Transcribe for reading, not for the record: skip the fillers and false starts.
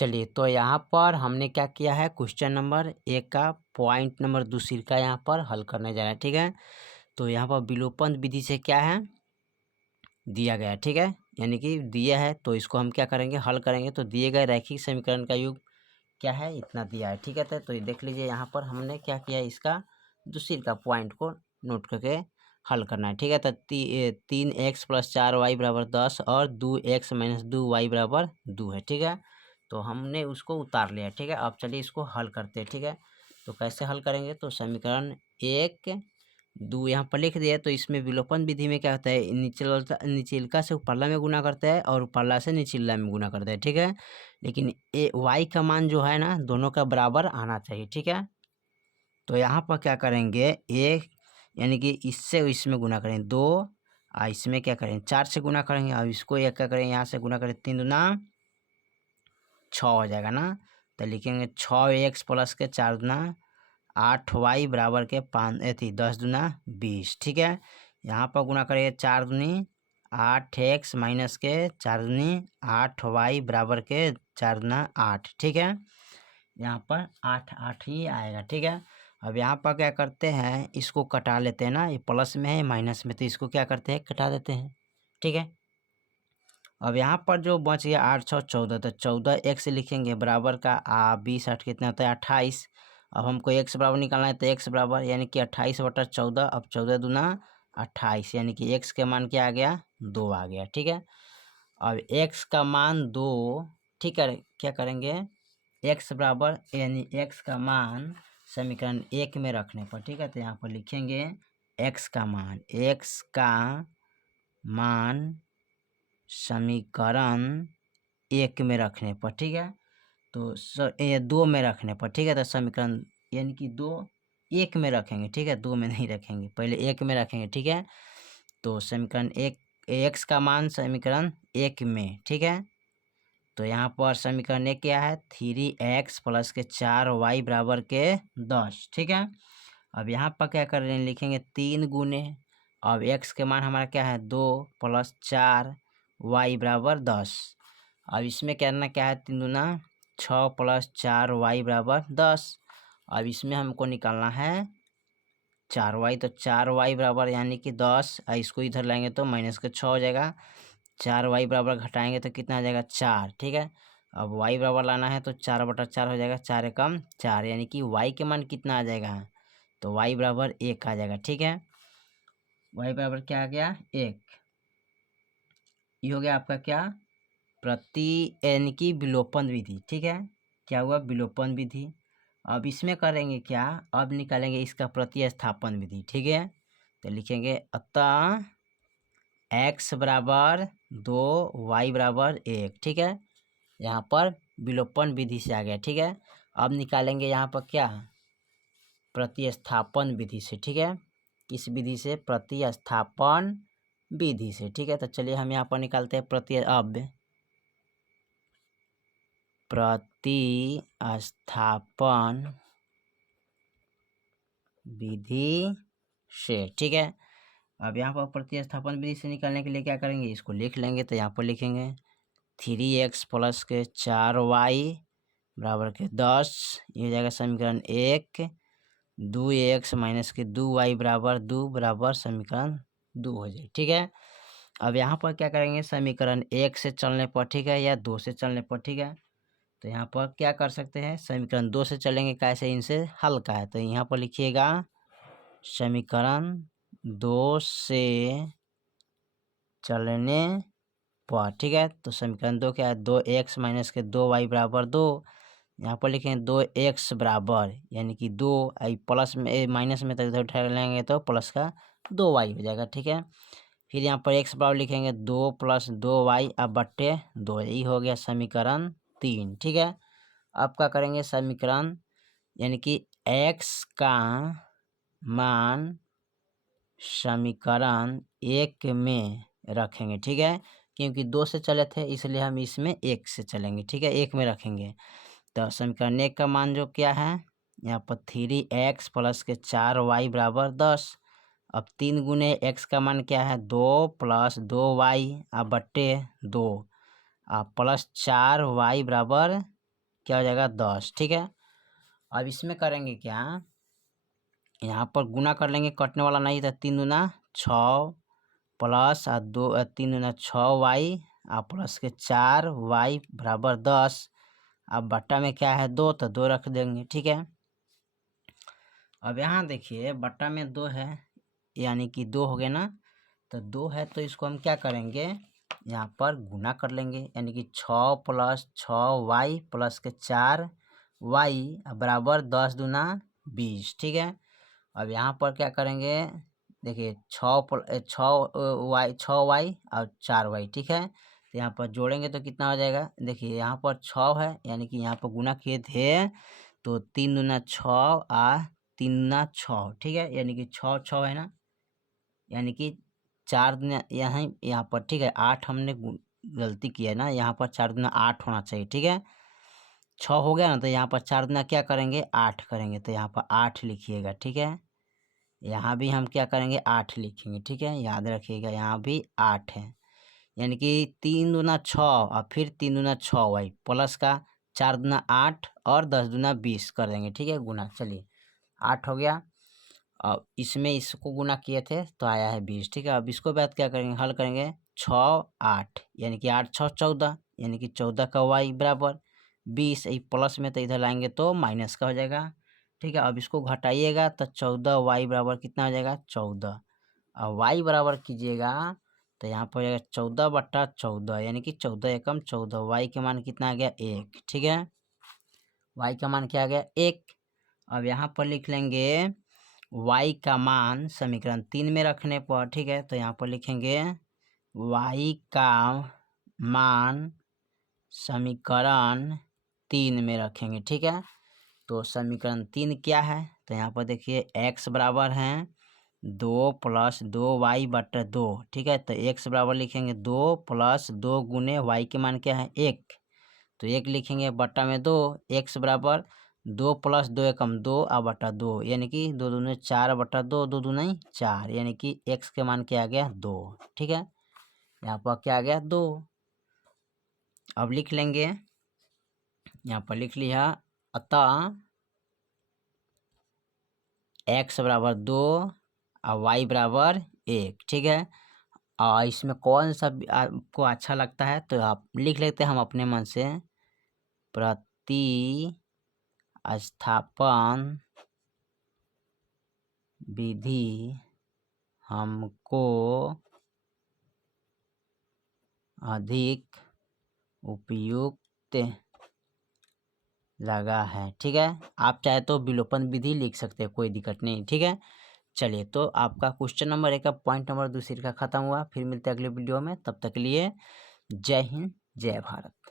चलिए, तो यहाँ पर हमने क्या किया है, क्वेश्चन नंबर 1 का पॉइंट नंबर 2 का यहाँ पर हल करने जा रहे हैं। ठीक है, तो यहाँ पर विलोपन विधि से क्या है दिया गया है। ठीक है, यानी कि दिया है तो इसको हम क्या करेंगे, हल करेंगे। तो दिए गए रैखिक समीकरण का योग क्या है, इतना दिया है। ठीक है, तो ये देख लीजिए यहाँ पर हमने क्या किया है, इसका दूसरी का पॉइंट को नोट करके हल करना है। ठीक है, तो 3x + 4y = 10 और 2x - 2y = 2 है। ठीक है, तो हमने उसको उतार लिया। ठीक है, अब चलिए इसको हल करते हैं। ठीक है, तो कैसे हल करेंगे, तो समीकरण 1 2 यहाँ पर लिख दिया। तो इसमें विलोपन विधि में क्या होता है, निचलिका से उपरला में गुना करता है और उपरला से निचला में गुना करता है। ठीक है, लेकिन वाई का मान जो है ना, दोनों का बराबर आना चाहिए। ठीक है, तो यहाँ पर क्या करेंगे, एक यानी कि इससे इसमें गुना करेंगे 2 और इसमें क्या करेंगे 4 से गुना करेंगे। अब इसको एक क्या करेंगे, यहाँ से गुना करें 3 दूना 6 हो जाएगा ना। तो लिखेंगे 6x + के 4 दूना 8y = 5 10 दूना 20। ठीक है, यहाँ पर गुना करेंगे 4 दूनी 8x - के 4 दूनी 8y = 4 दूना 8। ठीक है, यहाँ पर 8 8 ही आएगा। ठीक है, अब यहाँ पर क्या करते हैं, इसको कटा लेते हैं ना, ये प्लस में है माइनस में, तो इसको क्या करते हैं, कटा देते हैं। ठीक है, अब यहाँ पर जो बच गया 8 6 14, तो 14x लिखेंगे बराबर का 20 8 कितना होता है 28। अब हमको x बराबर निकालना है, तो x बराबर यानी कि 28/14। अब 14 दूना 28 यानी कि x के मान क्या आ गया, 2 आ गया। ठीक है, अब x का मान 2, ठीक है, क्या करेंगे, x बराबर यानी x का मान समीकरण 1 में रखने पर। ठीक है, तो यहाँ पर लिखेंगे x का मान समीकरण 1 में रखने पर। ठीक है, तो 2 में रखने पर। ठीक है, तो समीकरण यानी कि 2 1 में रखेंगे। ठीक है, 2 में नहीं रखेंगे, पहले 1 में रखेंगे। ठीक है, तो समीकरण 1 x का मान समीकरण 1 में। ठीक है, तो यहाँ पर समीकरण 1 क्या है, 3x + के 4y = 10। ठीक है, अब यहाँ पर क्या कर रहे हैं, लिखेंगे 3 गुने, अब x के मान हमारा क्या है 2 + 4y = 10। अब इसमें करना क्या है, 3 दूना 6 + 4y = 10। अब इसमें हमको निकालना है 4y, तो 4y बराबर यानी कि 10, इसको इधर लाएंगे तो -6 हो जाएगा। 4y बराबर घटाएंगे तो कितना आ जाएगा 4। ठीक है, अब y बराबर लाना है तो 4/4 हो जाएगा, 4 एकम 4 यानी कि y के मान कितना आ जाएगा, तो y बराबर 1 आ जाएगा। ठीक है, y बराबर क्या आ गया 1। ये हो गया आपका क्या, यानी कि विलोपन विधि। ठीक है, क्या हुआ, विलोपन विधि। अब इसमें करेंगे क्या, अब निकालेंगे इसका प्रतिस्थापन विधि। ठीक है, तो लिखेंगे अतः x बराबर 2 y बराबर 1। ठीक है, यहाँ पर विलोपन विधि से आ गया। ठीक है, अब निकालेंगे यहाँ पर क्या, प्रतिस्थापन विधि से। ठीक है, किस विधि से, प्रतिस्थापन विधि से। ठीक है, तो चलिए हम यहाँ पर निकालते हैं प्रतिस्थापन विधि से। ठीक है, अब यहाँ पर प्रतिस्थापन विधि से निकालने के लिए क्या करेंगे, इसको लिख लेंगे। तो यहाँ पर लिखेंगे 3x + के 4y = 10, ये हो जाएगा समीकरण 1। 2x - के 2y = 2 बराबर समीकरण 2 हो जाए। ठीक है, अब यहाँ पर क्या करेंगे, समीकरण 1 से चलने पर, ठीक है, या 2 से चलने पर। ठीक है, तो यहाँ पर क्या कर सकते हैं, समीकरण 2 से चलेंगे, कैसे, इनसे हल का है। तो यहाँ पर लिखिएगा समीकरण 2 से चलने पर। ठीक है, तो समीकरण 2 क्या है, 2x - के 2y = 2। यहाँ पर लिखेंगे 2x बराबर यानी कि 2, प्लस में माइनस में तो इधर उठा लेंगे तो प्लस का 2y हो जाएगा। ठीक है, फिर यहाँ पर x बराबर लिखेंगे 2 + 2y अब बट्टे 2, यही हो गया समीकरण 3। ठीक है, अब क्या करेंगे, समीकरण यानी कि x का मान समीकरण 1 में रखेंगे। ठीक है, क्योंकि 2 से चले थे इसलिए हम इसमें 1 से चलेंगे। ठीक है, 1 में रखेंगे। तो समीकरण 1 का मान जो क्या है, यहाँ पर 3x + के 4y = 10। अब 3 गुने x का मान क्या है 2 + 2y अब बट्टे 2 अब +4y = क्या हो जाएगा 10, ठीक है। अब इसमें करेंगे क्या, यहाँ पर गुना कर लेंगे, कटने वाला नहीं था, 3 दूना 6 प्लस 3 दूना 6y प्लस के 4y बराबर 10। अब बट्टा में क्या है 2, तो 2 रख देंगे, ठीक है। अब यहाँ देखिए बट्टा में 2 है, यानी कि 2 हो गया ना, तो 2 है तो इसको हम क्या करेंगे, यहाँ पर गुना कर लेंगे, यानी कि 6 प्लस 6y प्लस के 4y बराबर 10 दूना 20, ठीक है। अब यहाँ पर क्या करेंगे, देखिए 6y और 4y, ठीक है। तो यहाँ पर जोड़ेंगे तो कितना हो जाएगा, देखिए यहाँ पर 6 है, यानी कि यहाँ पर गुना किए थे तो 3 दूना 6 3 दूना 6, ठीक है, यानी कि 6 है ना, यानी कि 4 दूना यहाँ पर, ठीक है, 8 हमने गलती किया है ना, यहाँ पर 4 दूना 8 होना चाहिए, ठीक है। 6 हो गया ना, तो यहाँ पर 4 दूना क्या करेंगे 8 करेंगे, तो यहाँ पर 8 लिखिएगा, ठीक है। यहाँ भी हम क्या करेंगे 8 लिखेंगे, ठीक है, याद रखिएगा यहाँ भी 8 है, यानी कि 3 दूना 6 और फिर 3 दूना 6y प्लस का 4 दूना 8 और 10 दूना 20 कर देंगे, ठीक है, गुना। चलिए 8 हो गया, अब इसमें इसको गुना किए थे तो आया है 20, ठीक है। अब इसको बाद क्या करेंगे, हल करेंगे, 6 8 यानी कि 8 6 14, यानी कि 14 का y बराबर 20, प्लस में तो इधर लाएंगे तो माइनस का हो जाएगा, ठीक है। अब इसको घटाइएगा तो 14y बराबर कितना हो जाएगा 14, और y बराबर कीजिएगा तो यहाँ पर हो जाएगा 14/14, यानी कि 14 एकम 14, y के मान कितना आ गया 1, ठीक है, y का मान क्या आ गया 1। अब यहाँ पर लिख लेंगे y का मान समीकरण 3 में रखने पर, ठीक है, तो यहाँ पर लिखेंगे y का मान समीकरण 3 में रखेंगे, ठीक है। तो समीकरण 3 क्या है, तो यहाँ पर देखिए x बराबर है 2 + 2y बटा 2, ठीक है। तो x बराबर लिखेंगे 2 + 2 गुने y के मान क्या है 1, तो 1 लिखेंगे, बट्टा में 2, x बराबर 2 + 2 एकम 2 बटा 2, यानी कि 2 दूने 4 बटा 2, 2 दूने 4, यानी कि x के मान क्या आ गया 2, ठीक है। यहाँ पर क्या आ गया 2। अब लिख लेंगे, यहाँ पर लिख लिया, अतः x बराबर 2 और y बराबर 1, ठीक है। और इसमें कौन सा आपको अच्छा लगता है तो आप लिख लेते हैं हम अपने मन से, प्रति स्थापन विधि हमको अधिक उपयुक्त लगा है, ठीक है। आप चाहे तो विलोपन विधि लिख सकते हैं, कोई दिक्कत नहीं, ठीक है। चलिए, तो आपका क्वेश्चन नंबर 1 का पॉइंट नंबर 2 का खत्म हुआ, फिर मिलते हैं अगले वीडियो में, तब तक के लिए जय हिंद जय भारत।